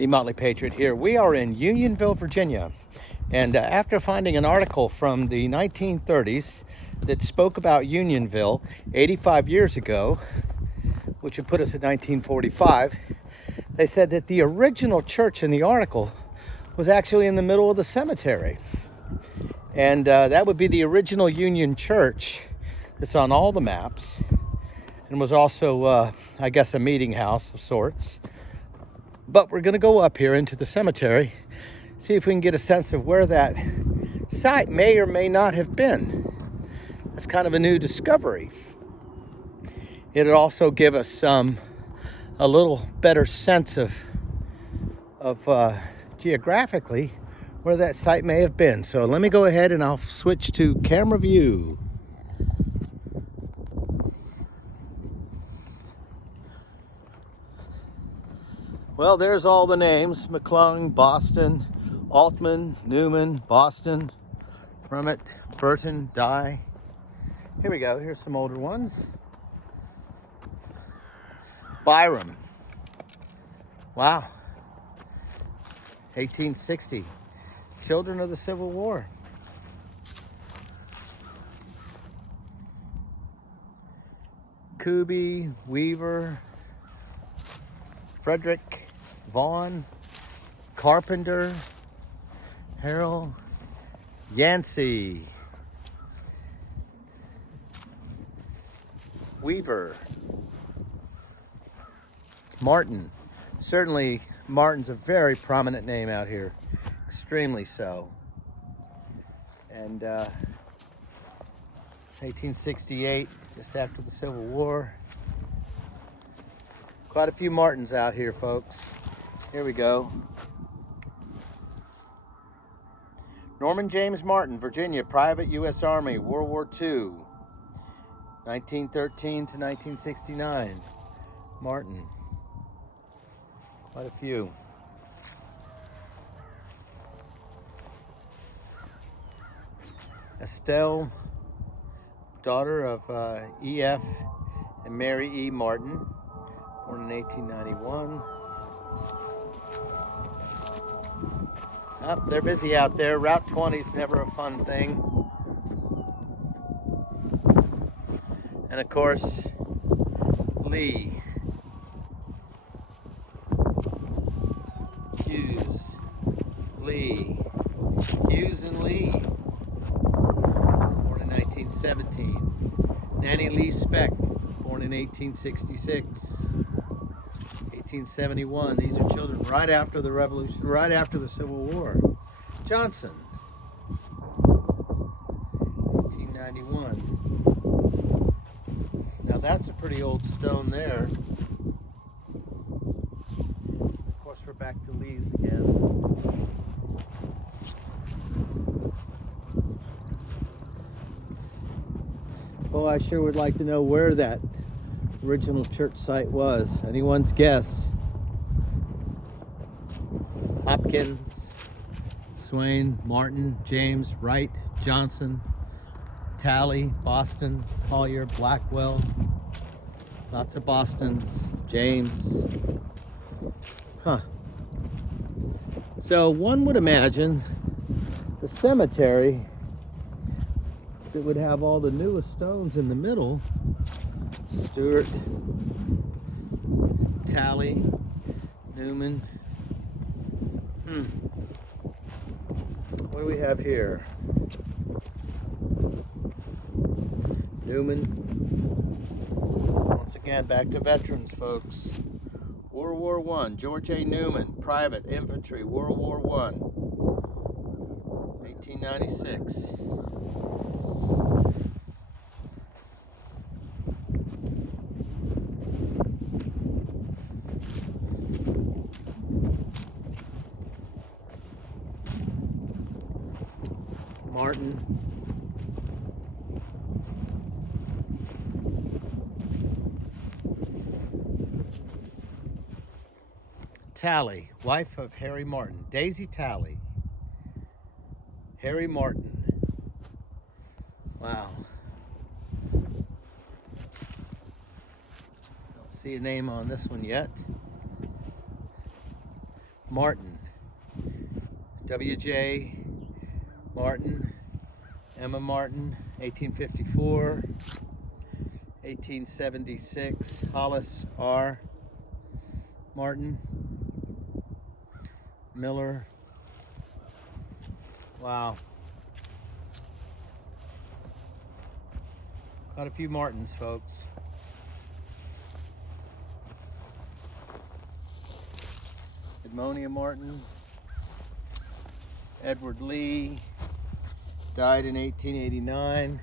the Motley Patriot here. We are in Unionville, Virginia, and after finding an article from the 1930s that spoke about Unionville 85 years ago, which would put us in 1945, they said that the original church in the article was actually in the middle of the cemetery. And that would be the original Union Church that's on all the maps, and was also, I guess, a meeting house of sorts. But we're going to go up here into the cemetery, see if we can get a sense of where that site may or may not have been. That's kind of a new discovery. It'll also give us a little better sense of geographically where that site may have been. So let me go ahead and I'll switch to camera view. Well, there's all the names: McClung, Boston, Altman, Newman, Boston, Brummett, Burton, Dye. Here we go. Here's some older ones. Byram. Wow. 1860. Children of the Civil War. Kuby, Weaver, Frederick, Vaughn, Carpenter, Harold, Yancey, Weaver, Martin. Certainly Martin's a very prominent name out here, extremely so. And 1868, just after the Civil War. Quite a few Martins out here, folks. Here we go. Norman James Martin, Virginia, Private U.S. Army, World War II, 1913 to 1969. Martin. Quite a few. Estelle, daughter of E.F. and Mary E. Martin, born in 1891. Oh, they're busy out there. Route 20 is never a fun thing. And of course, Lee. Hughes. Lee. Hughes and Lee. Born in 1917. Nanny Lee Speck, born in 1866. 1871. These are children right after the Revolution, right after the Civil War. Johnson, 1891. Now that's a pretty old stone there. Of course, we're back to Lee's again. Well, I sure would like to know where that original church site was. Anyone's guess? Hopkins, Swain, Martin, James, Wright, Johnson, Talley, Boston, Collier, Blackwell. Lots of Bostons. James. Huh. So one would imagine the cemetery that would have all the newest stones in the middle. Stewart, Talley, Newman. What do we have here? Newman. Once again, back to veterans, folks. World War I, George A. Newman, Private Infantry, World War I, 1896. Martin. Talley, wife of Harry Martin. Daisy Talley. Harry Martin. Wow. Don't see a name on this one yet. Martin. W.J. Martin, Emma Martin, 1854, 1876, Hollis R. Martin, Miller. Wow. Quite a few Martins, folks. Edmonia Martin, Edward Lee, died in 1889.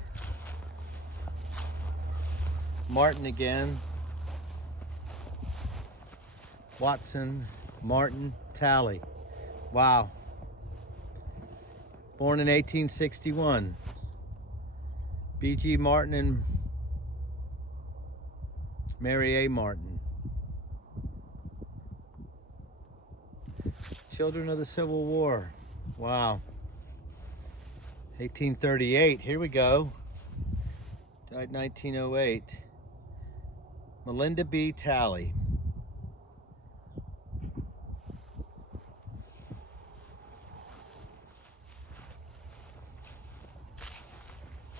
Martin again. Watson, Martin, Talley. Wow. Born in 1861. B.G. Martin and Mary A. Martin. Children of the Civil War. Wow. 1838, here we go. Died 1908. Melinda B. Talley.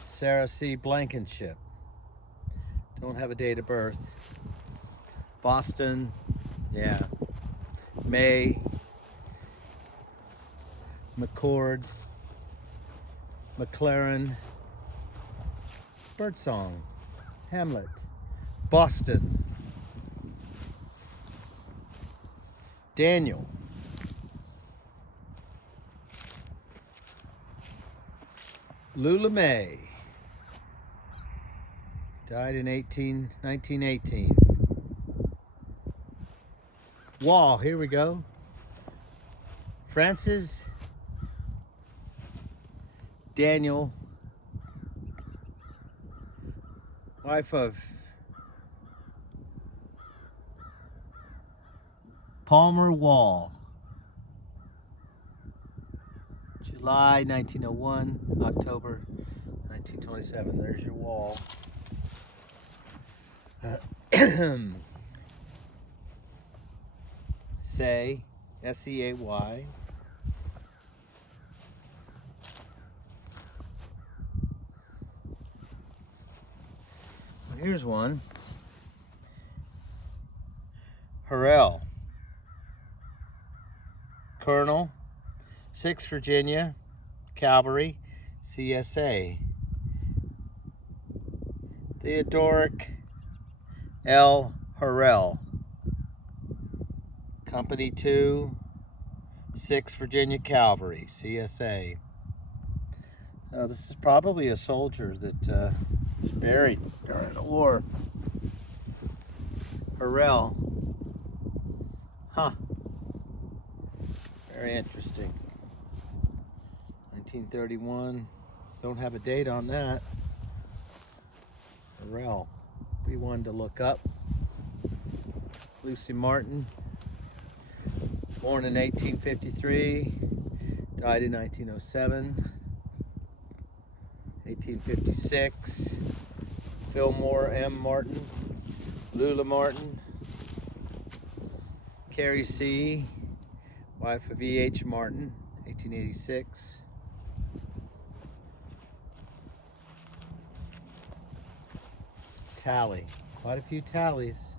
Sarah C. Blankenship. Don't have a date of birth. Boston, yeah. May. McCord. McLaren. Birdsong. Hamlet. Boston. Daniel. Lula May. Died in 1918. Wall, here we go. Francis Daniel, wife of Palmer Wall. July 1901, October 1927. There's your wall. Say, S-E-A-Y. Here's one. Harrell. Colonel, 6th Virginia, Calvary, CSA. Theodoric L. Harrell. Company 2, 6th Virginia Cavalry, CSA. So this is probably a soldier that was buried during the war. Harrell. Huh. Very interesting. 1931. Don't have a date on that. Harrell. Be one to look up. Lucy Martin. Born in 1853, died in 1907. 1856, Fillmore M. Martin, Lula Martin, Carrie C., wife of E.H. Martin, 1886. Tally, quite a few tallies.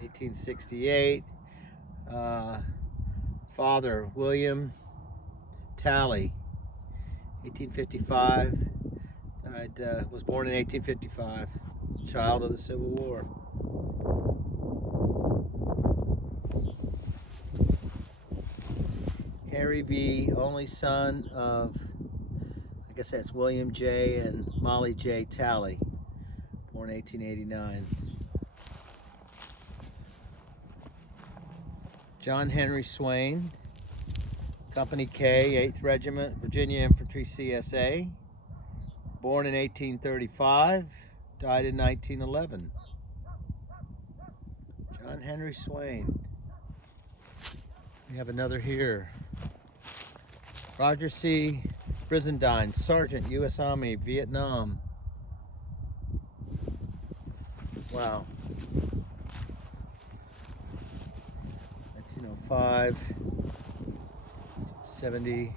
1868. Father William Talley, 1855. Died, was born in 1855. Child of the Civil War. Harry V., only son of, I guess that's William J. and Molly J. Talley, born 1889. John Henry Swain, Company K, 8th Regiment, Virginia Infantry, CSA. Born in 1835, died in 1911. John Henry Swain. We have another here. Roger C. Brizendine, Sergeant, U.S. Army, Vietnam. Wow. 5, 70.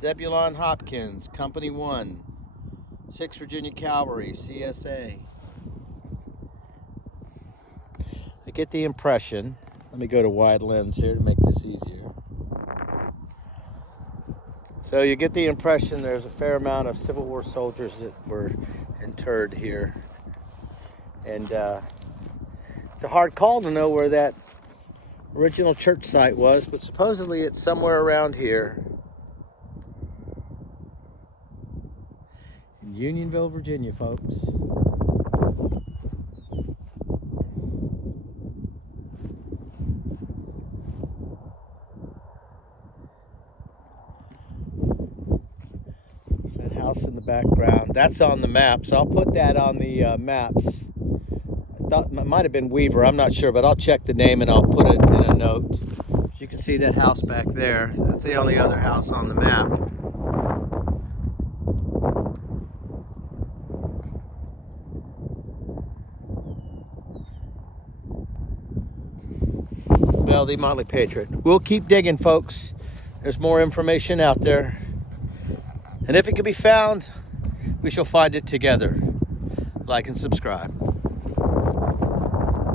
Zebulon Hopkins, Company 1, 6th Virginia Calvary, CSA. I get the impression, let me go to wide lens here to make this easier. So you get the impression there's a fair amount of Civil War soldiers that were interred here. And it's a hard call to know where that original church site was, but supposedly it's somewhere around here in Unionville, Virginia, folks. That house in the background, that's on the maps. I'll put that on the maps. I thought it might have been Weaver, I'm not sure, but I'll check the name and I'll put it in a note. As you can see that house back there, that's the only other house on the map. Well, the Motley Patriot. We'll keep digging, folks. There's more information out there. And if it can be found, we shall find it together. Like and subscribe.